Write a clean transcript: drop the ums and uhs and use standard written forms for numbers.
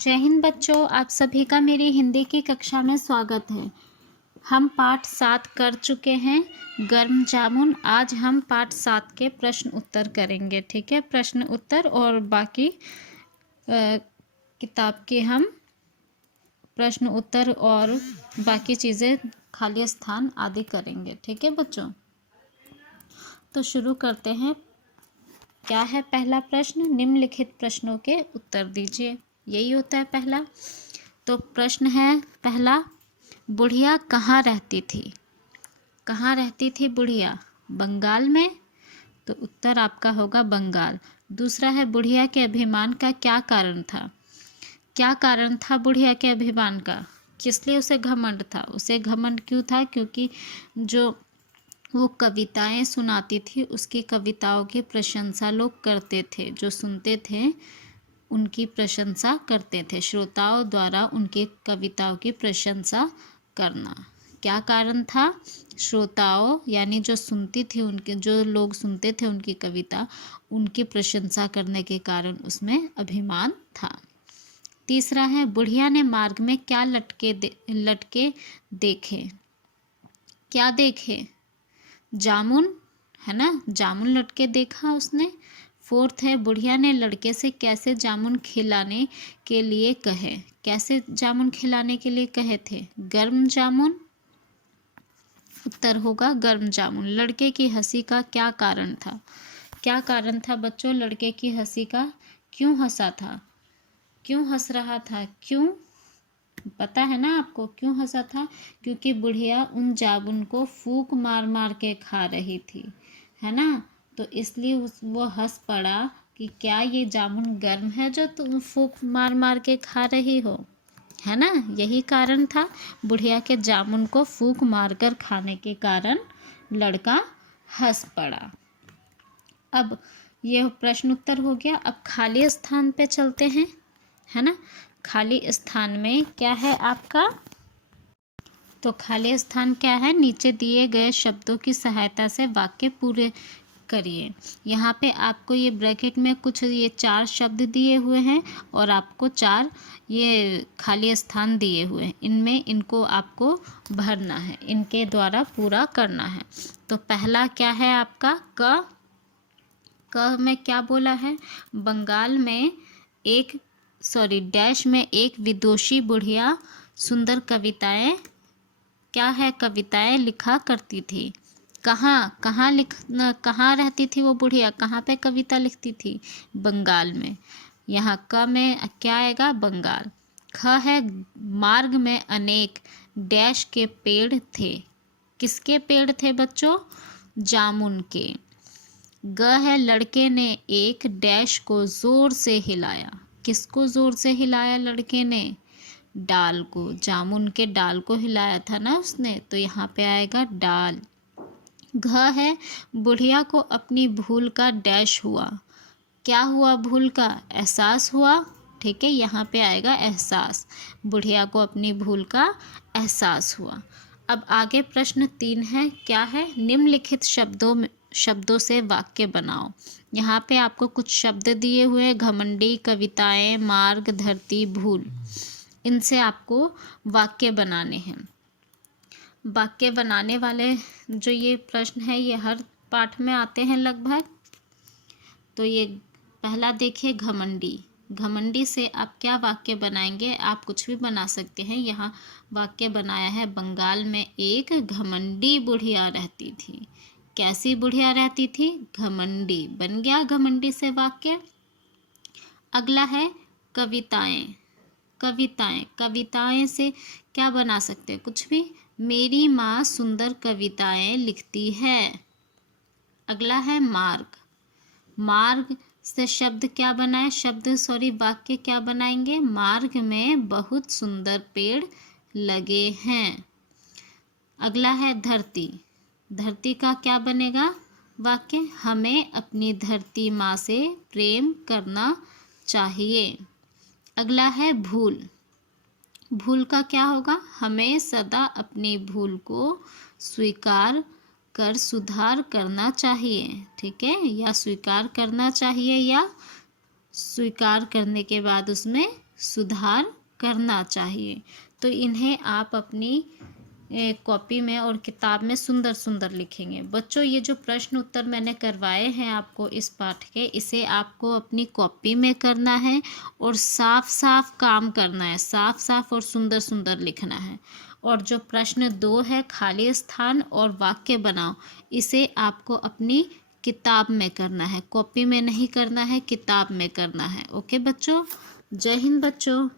जय हिंद बच्चों, आप सभी का मेरी हिंदी की कक्षा में स्वागत है। हम पाठ 7 कर चुके हैं, गर्म जामुन। आज हम पाठ 7 के प्रश्न उत्तर करेंगे। ठीक है, प्रश्न उत्तर और बाकी किताब के हम प्रश्न उत्तर और बाकी चीज़ें, खाली स्थान आदि करेंगे। ठीक है बच्चों, तो शुरू करते हैं। क्या है पहला प्रश्न? निम्नलिखित प्रश्नों के उत्तर दीजिए। यही होता है पहला। तो प्रश्न है पहला, बुढ़िया कहाँ रहती थी? कहाँ रहती थी बुढ़िया? बंगाल में। तो उत्तर आपका होगा बंगाल। दूसरा है, बुढ़िया के अभिमान का क्या कारण था? क्या कारण था बुढ़िया के अभिमान का? किस लिए उसे घमंड था? उसे घमंड क्यों था? क्योंकि जो वो कविताएं सुनाती थी, उसकी कविताओं की प्रशंसा लोग करते थे। जो सुनते थे उनकी प्रशंसा करते थे, श्रोताओं द्वारा उनकी कविताओं की प्रशंसा करना। क्या कारण था? श्रोताओं यानी जो सुनती थी, उनके जो लोग सुनते थे उनकी कविता, उनकी प्रशंसा करने के कारण उसमें अभिमान था। तीसरा है, बुढ़िया ने मार्ग में क्या लटके देखे? क्या देखे? जामुन, है ना, जामुन लटके देखा उसने। फोर्थ है, बुढ़िया ने लड़के से कैसे जामुन खिलाने के लिए कहे? कैसे जामुन खिलाने के लिए कहे थे? गर्म जामुन। उत्तर होगा गर्म जामुन। लड़के की हंसी का क्या कारण था? क्या कारण था बच्चों लड़के की हंसी का? क्यों हंसा था? क्यों हंस रहा था? क्यों? पता है ना आपको क्यों हंसा था? क्योंकि बुढ़िया उन जामुन को फूंक मार मार के खा रही थी, है ना। तो इसलिए वो हंस पड़ा कि क्या ये जामुन गर्म है जो तुम फूंक मार मार के खा रही हो, है ना। यही कारण था बुढ़िया के जामुन को फूंक मार कर खाने के कारण लड़का हंस पड़ा। अब यह प्रश्न उत्तर हो गया। अब खाली स्थान पे चलते हैं, है ना। खाली स्थान में क्या है आपका? तो खाली स्थान क्या है? नीचे दिए गए शब्दों की सहायता से वाक्य पूरे करिए। यहाँ पे आपको ये ब्रैकेट में कुछ ये 4 शब्द दिए हुए हैं और आपको 4 ये खाली स्थान दिए हुए हैं। इनमें इनको आपको भरना है, इनके द्वारा पूरा करना है। तो पहला क्या है आपका? क में क्या बोला है? बंगाल में डैश में एक विदुषी बुढ़िया सुंदर कविताएं, क्या है, कविताएं लिखा करती थी। कहाँ रहती थी वो बुढ़िया? कहाँ पे कविता लिखती थी? बंगाल में। यहाँ क में क्या आएगा? बंगाल। ख है, मार्ग में अनेक डैश के पेड़ थे। किसके पेड़ थे बच्चों? जामुन के। ग है, लड़के ने एक डैश को जोर से हिलाया। किसको जोर से हिलाया लड़के ने? डाल को, जामुन के डाल को हिलाया था ना उसने, तो यहाँ पे आएगा डाल। घ है, बुढ़िया को अपनी भूल का डैश हुआ। क्या हुआ? भूल का एहसास हुआ। ठीक है, यहाँ पे आएगा एहसास। बुढ़िया को अपनी भूल का एहसास हुआ। अब आगे प्रश्न 3 है। क्या है? निम्नलिखित शब्दों से वाक्य बनाओ। यहाँ पे आपको कुछ शब्द दिए हुए हैं, घमंडी, कविताएं, मार्ग, धरती, भूल। इनसे आपको वाक्य बनाने हैं। वाक्य बनाने वाले जो ये प्रश्न है ये हर पाठ में आते हैं लगभग। तो ये पहला देखिए, घमंडी। घमंडी से आप क्या वाक्य बनाएंगे? आप कुछ भी बना सकते हैं। यहाँ वाक्य बनाया है, बंगाल में एक घमंडी बुढ़िया रहती थी। कैसी बुढ़िया रहती थी? घमंडी। बन गया घमंडी से वाक्य। अगला है कविताएं। कविताएं से क्या बना सकते हैं? कुछ भी। मेरी माँ सुंदर कविताएं लिखती है। अगला है मार्ग। मार्ग से शब्द क्या बनाए? वाक्य क्या बनाएंगे? मार्ग में बहुत सुंदर पेड़ लगे हैं। अगला है धरती। धरती का क्या बनेगा वाक्य? हमें अपनी धरती माँ से प्रेम करना चाहिए। अगला है भूल। भूल का क्या होगा? हमें सदा अपनी भूल को स्वीकार कर सुधार करना चाहिए। ठीक है, या स्वीकार करना चाहिए या स्वीकार करने के बाद उसमें सुधार करना चाहिए। तो इन्हें आप अपनी कॉपी में और किताब में सुंदर सुंदर लिखेंगे। बच्चों ये जो प्रश्न उत्तर मैंने करवाए हैं आपको इस पाठ के, इसे आपको अपनी कॉपी में करना है और साफ साफ काम करना है, साफ साफ और सुंदर सुंदर लिखना है। और जो प्रश्न 2 है खाली स्थान और वाक्य बनाओ, इसे आपको अपनी किताब में करना है, कॉपी में नहीं करना है, किताब में करना है। ओके बच्चों, जय हिंद बच्चों।